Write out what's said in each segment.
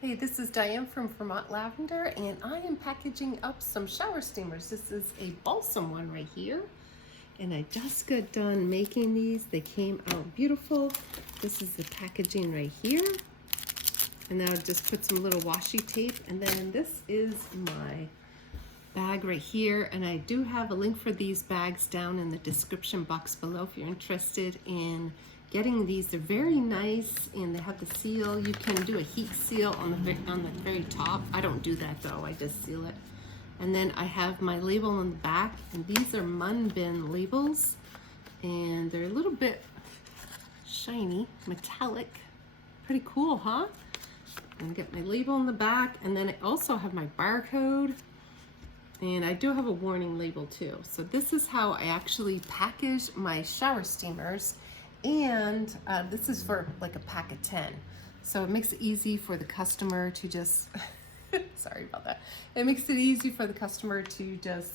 Hey, this is Diane from Vermont Lavender, and I am packaging up some shower steamers. This is a balsam one right here, and I just got done making these. They came out beautiful. This is the packaging right here, and then I'll just put some little washi tape, and then this is my bag right here, and I do have a link for these bags down in the description box below if you're interested in getting these. They're very nice, and they have the seal. You can do a heat seal on the very top. I don't do that though, I just seal it. And then I have my label on the back, and these are Mun Bin labels, and they're a little bit shiny, metallic. Pretty cool, huh? And get my label on the back, and then I also have my barcode, and I do have a warning label too. So this is how I actually package my shower steamers. And this is for like a pack of 10. So it makes it easy for the customer to just, sorry about that. It makes it easy for the customer to just,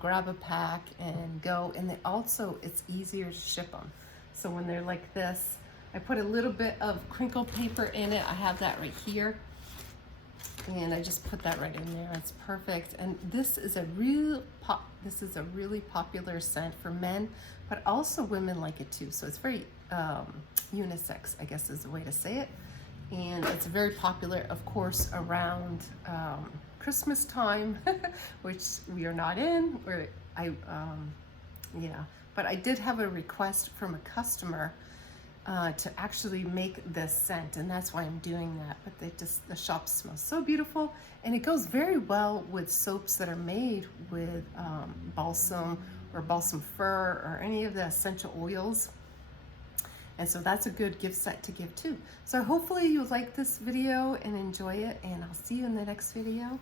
grab a pack and go. And then also it's easier to ship them. So when they're like this, I put a little bit of crinkle paper in it. I have that right here. And I just put that right in there. It's perfect. And this is a really popular scent for men, but also women like it too. So it's very unisex, I guess is the way to say it. And it's very popular, of course, around Christmas time, which we are not in. But I did have a request from a customer to actually make this scent, and that's why I'm doing that. But the shop smells so beautiful, and it goes very well with soaps that are made with balsam or balsam fir or any of the essential oils. And so that's a good gift set to give too. So hopefully you'll like this video and enjoy it, and I'll see you in the next video.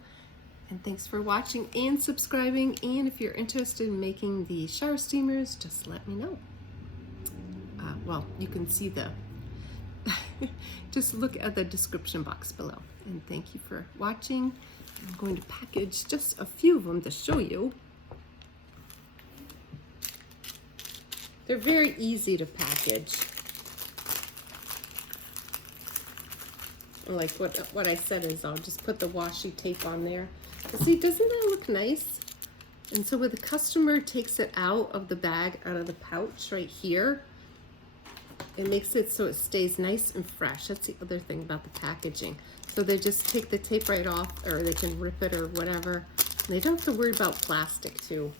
And thanks for watching and subscribing, and if you're interested in making the shower steamers, just let me know. Well, you can see just look at the description box below. And thank you for watching. I'm going to package just a few of them to show you. They're very easy to package. Like what I said is I'll just put the washi tape on there. But see, doesn't that look nice? And so when the customer takes it out of the bag, out of the pouch right here, it makes it so it stays nice and fresh. That's the other thing about the packaging. So they just take the tape right off, or they can rip it or whatever. And they don't have to worry about plastic too.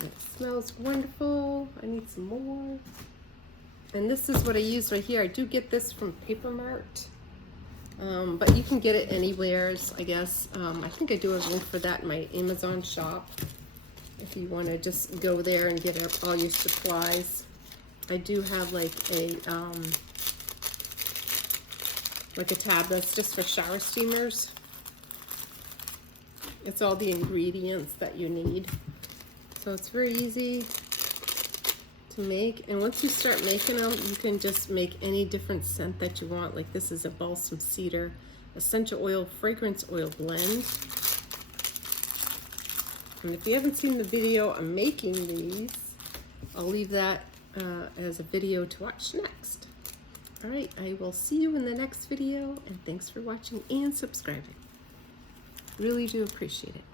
It smells wonderful. I need some more. And this is what I use right here. I do get this from Paper Mart. But you can get it anywhere, I guess. I think I do have a link for that in my Amazon shop, if you want to just go there and get all your supplies. I do have like a tab that's just for shower steamers. It's all the ingredients that you need. So it's very easy to make. And once you start making them, you can just make any different scent that you want. Like this is a balsam cedar essential oil fragrance oil blend. And if you haven't seen the video I'm making these, I'll leave that as a video to watch next. All right, I will see you in the next video, and thanks for watching and subscribing. Really do appreciate it.